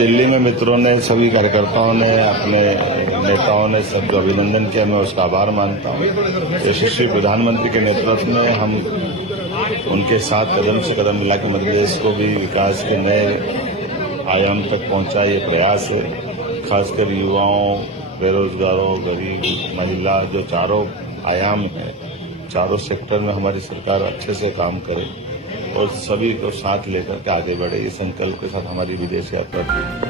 दिल्ली में मित्रों ने, सभी कार्यकर्ताओं ने, अपने नेताओं ने सबको अभिनंदन किया। मैं उसका आभार मानता हूँ। यशस्वी प्रधानमंत्री के नेतृत्व में हम उनके साथ कदम से कदम मिला के मध्य प्रदेश को भी विकास के नए आयाम तक पहुंचा ये प्रयास है। खासकर युवाओं, बेरोजगारों, गरीब, महिला, जो चारों आयाम है, चारों सेक्टर में हमारी सरकार अच्छे से काम करे और सभी को साथ लेकर के आगे बढ़े। इस संकल्प के साथ हमारी विदेश यात्रा थी।